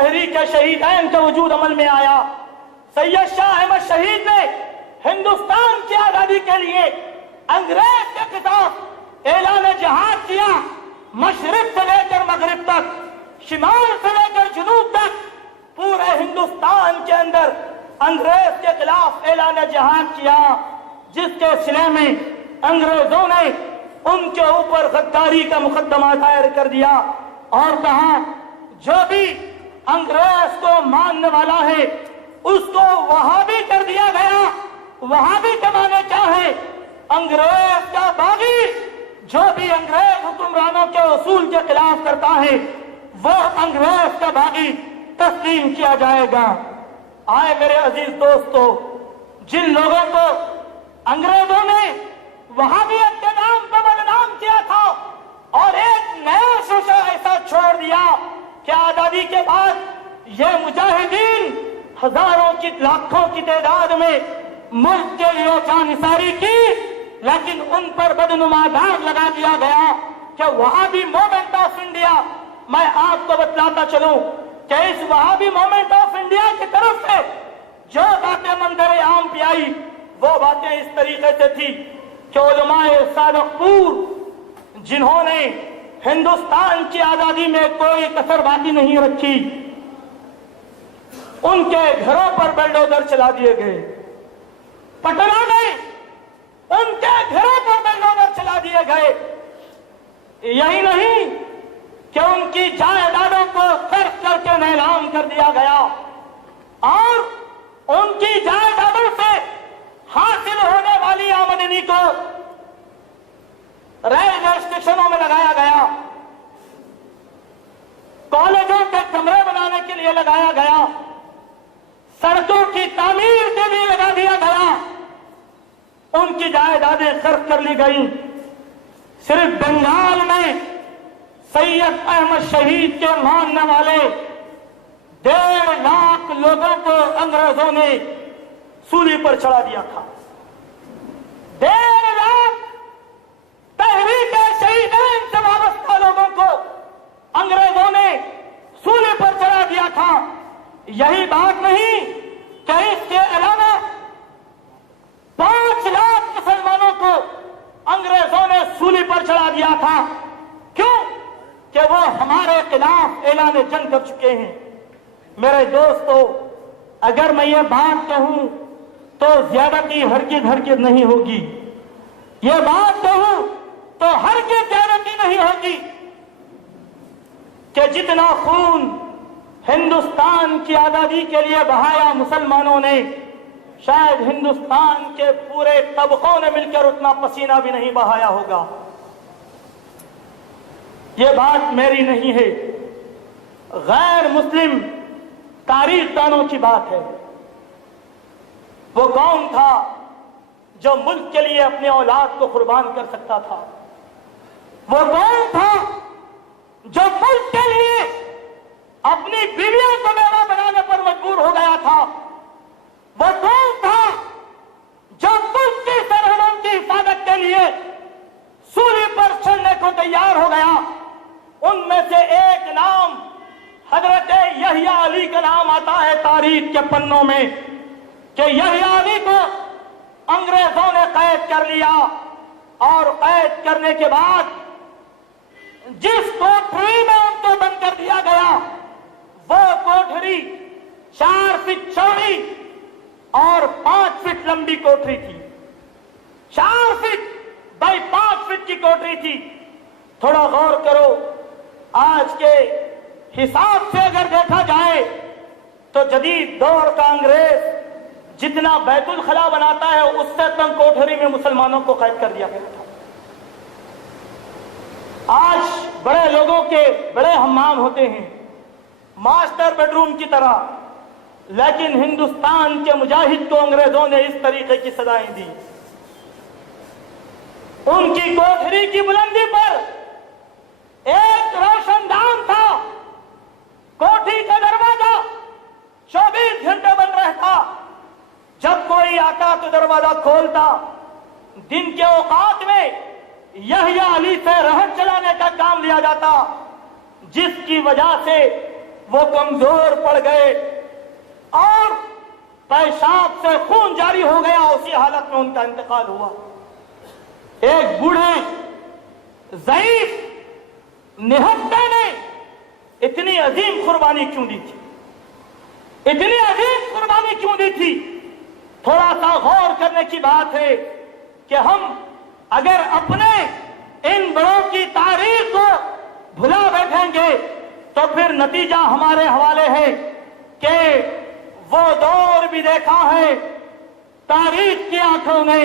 تحریک شہیدین کا وجود عمل میں آیا. سید شاہ احمد شہید نے ہندوستان کی آزادی کے لیے انگریز کے خلاف اعلان جہاد کیا. مشرق سے لے کر مغرب تک، شمال سے لے کر جنوب تک پورے ہندوستان کے اندر انگریز کے خلاف اعلان جہاد کیا، جس کے صلے میں انگریزوں نے ان کے اوپر غداری کا مقدمہ دائر کر دیا اور کہا جو بھی انگریز کو ماننے والا ہے اس کو وہابی کر دیا گیا. وہابی کے معنی کیا ہے؟ انگریز کا باغی. جو بھی انگریز حکمرانوں کے اصول کے خلاف کرتا ہے وہ انگریز کا باغی تسلیم کیا جائے گا. آئے میرے عزیز دوستو، جن لوگوں کو انگریزوں نے وہابیت کے نام پر بدنام کیا تھا اور ایک نیا شوشہ ایسا چھوڑ دیا کہ آزادی کے بعد یہ مجاہدین ہزاروں کی لاکھوں کی تعداد میں ملک کے لیے جانثاری کی، لیکن ان پر بدنما داغ لگا دیا گیا کہ وہابی موومنٹ آف انڈیا. میں آپ کو بتلاتا چلوں کہ اس وہابی موومنٹ آف انڈیا کی طرف سے جو باتیں منظر عام پہ آئی وہ باتیں اس طریقے سے تھی کہ علماء سابق پور جنہوں نے ہندوستان کی آزادی میں کوئی کسر باقی نہیں رکھی، ان کے گھروں پر بلڈوزر چلا دیے گئے. پٹنہ میں ان کے گھروں پر بلڈوزر چلا دیے گئے. یہی نہیں کہ ان کی جائیدادوں کو خرچ کر کے نیلام کر دیا گیا اور ان کی جائیدادوں سے حاصل ہونے والی آمدنی کو ریلوے اسٹیشنوں میں لگایا گیا، کالجوں کے کمرے بنانے کے لیے لگایا گیا، سڑکوں کی تعمیر کے لیے لگا دیا گیا. ان کی جائیدادیں خرچ کر لی گئیں. صرف بنگال میں سید احمد شہید کے ماننے والے 1.5 لاکھ لوگوں کو انگریزوں نے سولی پر چڑھا دیا تھا. 1.5 لاکھ تحریک شہیدین سے وابستہ لوگوں کو انگریزوں نے سولی پر چڑھا دیا تھا. یہی بات نہیں کہ اس کے علاوہ 5 لاکھ مسلمانوں کو انگریزوں نے سولی پر چڑھا دیا تھا. کیوں؟ کہ وہ ہمارے خلاف اعلان جنگ کر چکے ہیں. میرے دوستو، اگر میں یہ بات کہوں تو زیادتی ہرگز نہیں ہوگی. یہ بات کہوں تو ہرگز زیادتی نہیں ہوگی کہ جتنا خون ہندوستان کی آزادی کے لیے بہایا مسلمانوں نے، شاید ہندوستان کے پورے طبقوں نے مل کر اتنا پسینہ بھی نہیں بہایا ہوگا. یہ بات میری نہیں ہے، غیر مسلم تاریخ دانوں کی بات ہے. وہ کون تھا جو ملک کے لیے اپنے اولاد کو قربان کر سکتا تھا؟ وہ کون تھا جو ملک کے لیے اپنی بیویوں کو بیوہ بنانے پر مجبور ہو گیا تھا؟ وہ کون تھا جو ملک کی سرحدوں کی حفاظت کے لیے سولی پر چڑھنے کو تیار ہو گیا؟ ان میں سے ایک نام حضرت یحییٰ علی کا نام آتا ہے تاریخ کے پنوں میں کہ یحییٰ علی کو انگریزوں نے قید کر لیا اور قید کرنے کے بعد جس کوٹھری میں ان کو بند کر دیا گیا وہ کوٹھری 4 فٹ چوڑی اور 5 فٹ لمبی کوٹھری تھی. 4 فٹ بائی 5 فٹ کی کوٹھری تھی. تھوڑا غور کرو، آج کے حساب سے اگر دیکھا جائے تو جدید دور کا انگریز جتنا بیت الخلا بناتا ہے اس سے تنگ کوٹھری میں مسلمانوں کو قید کر دیا گیا تھا. آج بڑے لوگوں کے بڑے حمام ہوتے ہیں ماسٹر بیڈ روم کی طرح، لیکن ہندوستان کے مجاہد کو انگریزوں نے اس طریقے کی سزائیں دی. ان کی کوٹھری کی بلندی پر ایک روشن دان تھا. کوٹھی کا دروازہ 24 گھنٹے بند رہتا. جب کوئی آتا تو دروازہ کھولتا. دن کے اوقات میں یحییٰ علی سے رہن چلانے کا کام لیا جاتا، جس کی وجہ سے وہ کمزور پڑ گئے اور پیشاب سے خون جاری ہو گیا، اسی حالت میں ان کا انتقال ہوا۔ ایک بوڑھے ضعیف نہتے نے اتنی عظیم قربانی کیوں دی تھی؟ اتنی عظیم قربانی کیوں دی تھی؟ تھوڑا سا غور کرنے کی بات ہے کہ ہم اگر اپنے ان بڑوں کی تاریخ کو بھلا بیٹھیں گے تو پھر نتیجہ ہمارے حوالے ہے کہ وہ دور بھی دیکھا ہے، تاریخ کی آنکھوں میں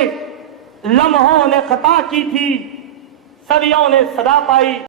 لمحوں نے خطا کی تھی، صدیوں نے صدا پائی۔